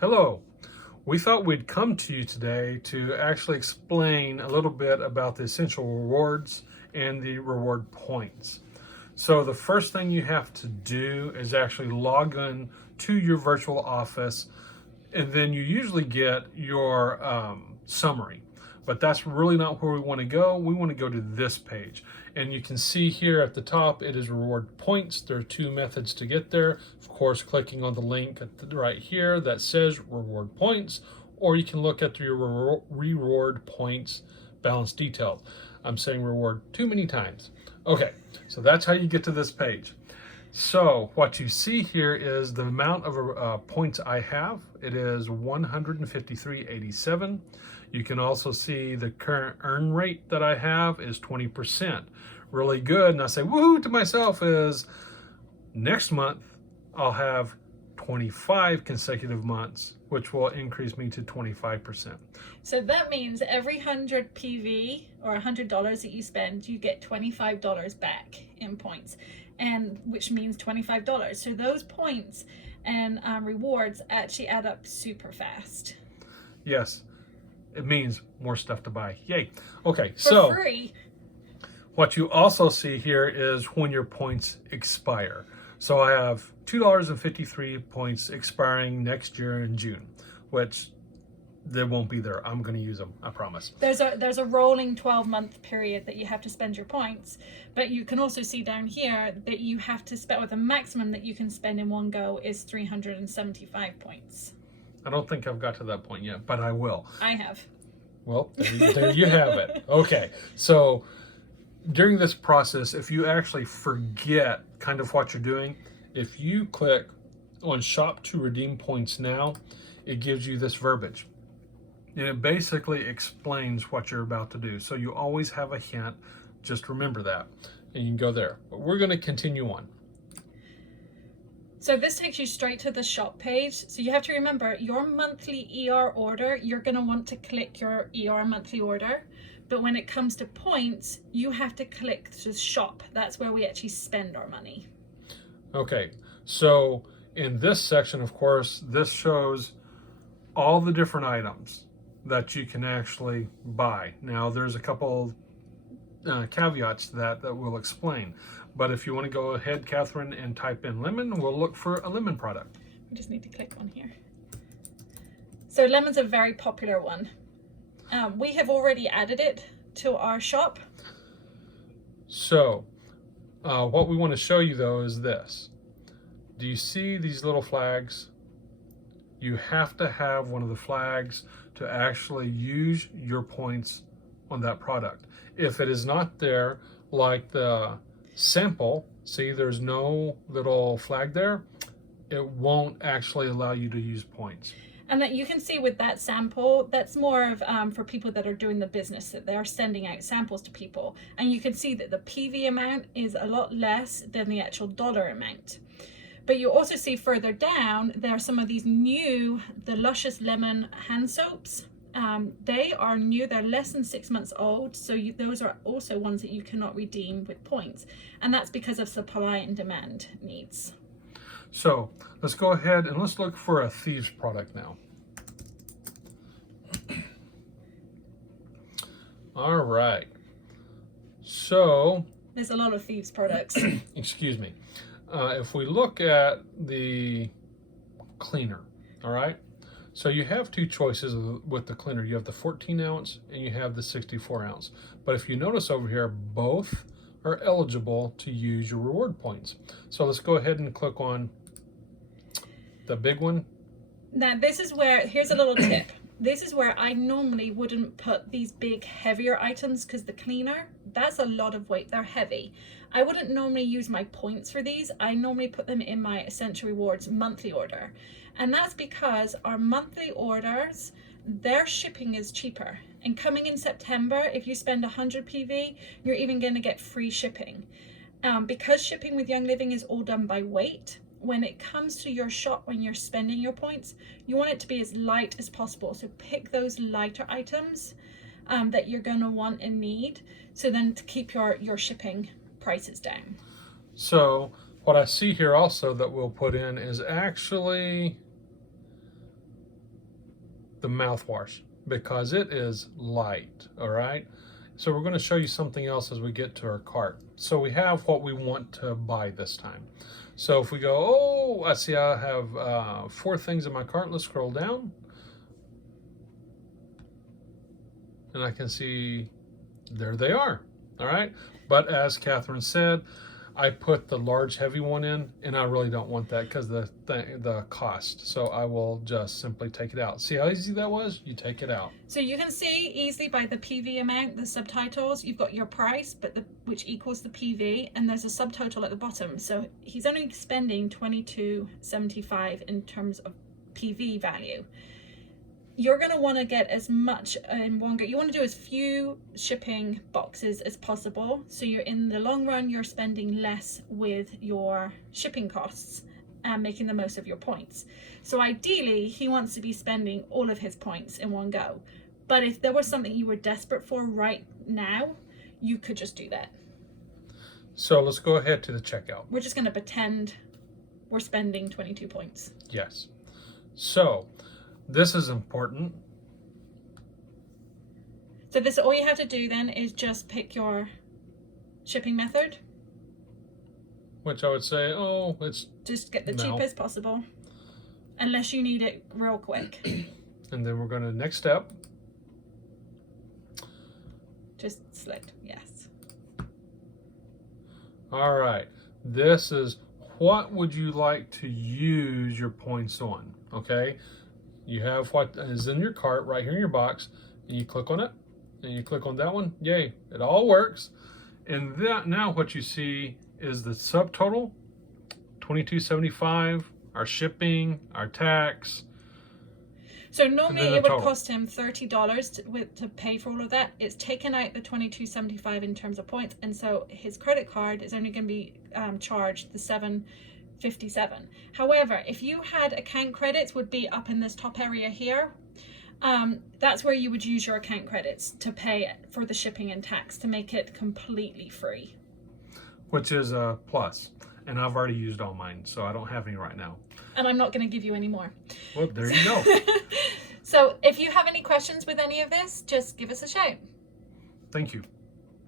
Hello. We thought we'd come to you today to actually explain a little bit about the essential rewards and the reward points. So the first thing you have to do is actually log in to your virtual office, and then you usually get your summary. But that's really not where we want to go. We want to go to this page. And you can see here at the top, it is reward points. There are two methods to get there. Of course, clicking on the link right here that says reward points, or you can look at your reward points balance detail. I'm saying reward too many times. Okay, so that's how you get to this page. So what you see here is the amount of points I have. It is 153.87. You can also see the current earn rate that I have is 20%. Really good. And I say woohoo to myself is next month I'll have 25 consecutive months, which will increase me to 25%. So that means every 100 PV or $100 that you spend, you get $25 back in points, and which means $25. So those points and rewards actually add up super fast. Yes, it means more stuff to buy. Yay. Okay, For free. What you also see here is when your points expire. So I have $2.53 points expiring next year in June, which they won't be there. I'm going to use them, I promise. There's a rolling 12-month period that you have to spend your points, but you can also see down here that you have to spend, or the maximum that you can spend in one go is 375 points. I don't think I've got to that point yet, but I will. I have. Well, there you have it. Okay, so during this process, if you actually forget kind of what you're doing, if you click on shop to redeem points now, it gives you this verbiage. And it basically explains what you're about to do. So you always have a hint. Just remember that. And you can go there. But we're going to continue on. So this takes you straight to the shop page. So you have to remember your monthly ER order, you're going to want to click your ER monthly order. But when it comes to points, you have to click to shop. That's where we actually spend our money. Okay, so in this section, of course, this shows all the different items that you can actually buy. Now, there's a couple caveats to that we'll explain. But if you want to go ahead, Catherine, and type in lemon, we'll look for a lemon product. We just need to click on here. So lemon's a very popular one. We have already added it to our shop. So what we want to show you though is this. Do you see these little flags? You have to have one of the flags to actually use your points on that product. If it is not there, like the sample, see there's no little flag there, it won't actually allow you to use points. And that you can see with that sample, that's more of for people that are doing the business, that they're sending out samples to people. And you can see that the PV amount is a lot less than the actual dollar amount. But you also see further down, there are some of these new, the Luscious Lemon hand soaps. They are new, they're less than 6 months old. So those are also ones that you cannot redeem with points. And that's because of supply and demand needs. So let's go ahead and let's look for a Thieves product now. All right. So there's a lot of Thieves products. excuse me. If we look at the cleaner, all right. So you have two choices with the cleaner. You have the 14 ounce and you have the 64 ounce. But if you notice over here, both are eligible to use your reward points. So let's go ahead and click on the big one. Now this is where, here's a little tip. This is where I normally wouldn't put these big heavier items, because the cleaner, that's a lot of weight, they're heavy. I wouldn't normally use my points for these. I normally put them in my Essential Rewards monthly order. And that's because our monthly orders, their shipping is cheaper. And coming in September, if you spend 100 PV, you're even going to get free shipping. Because shipping with Young Living is all done by weight, when it comes to your shop, when you're spending your points, you want it to be as light as possible. So pick those lighter items that you're going to want and need, so then to keep your shipping prices down. So what I see here also that we'll put in is actually the mouthwash because it is light, all right? So we're going to show you something else as we get to our cart. So we have what we want to buy this time. So if we go, oh, I see I have 4 things in my cart. Let's scroll down. And I can see there they are, all right? But as Catherine said, I put the large heavy one in, and I really don't want that because the cost. So I will just simply take it out. See how easy that was? You take it out. So you can see easily by the PV amount, the subtitles, you've got your price, which equals the PV, and there's a subtotal at the bottom. So he's only spending $22.75 in terms of PV value. You're going to want to get as much in one go. You want to do as few shipping boxes as possible. So you're in the long run, you're spending less with your shipping costs and making the most of your points. So ideally, he wants to be spending all of his points in one go. But if there was something you were desperate for right now, you could just do that. So let's go ahead to the checkout. We're just going to pretend we're spending 22 points. Yes. So this is important. So this, all you have to do then is just pick your shipping method. Which I would say, oh, it's Just get the no. cheapest possible, unless you need it real quick. And then we're going to next step. Just select yes. All right. This is what would you like to use your points on, okay? You have what is in your cart right here in your box, and you click on it, and you click on that one. Yay, it all works. And that now what you see is the subtotal, $22.75, our shipping, our tax. So normally then the it would total. cost him $30 to pay for all of that. It's taken out the $22.75 in terms of points, and so his credit card is only going to be charged the $7.57. However, if you had account credits, would be up in this top area here. That's where you would use your account credits to pay for the shipping and tax to make it completely free. Which is a plus. And I've already used all mine, so I don't have any right now. And I'm not going to give you any more. Well, there you go. So if you have any questions with any of this, just give us a shout. Thank you.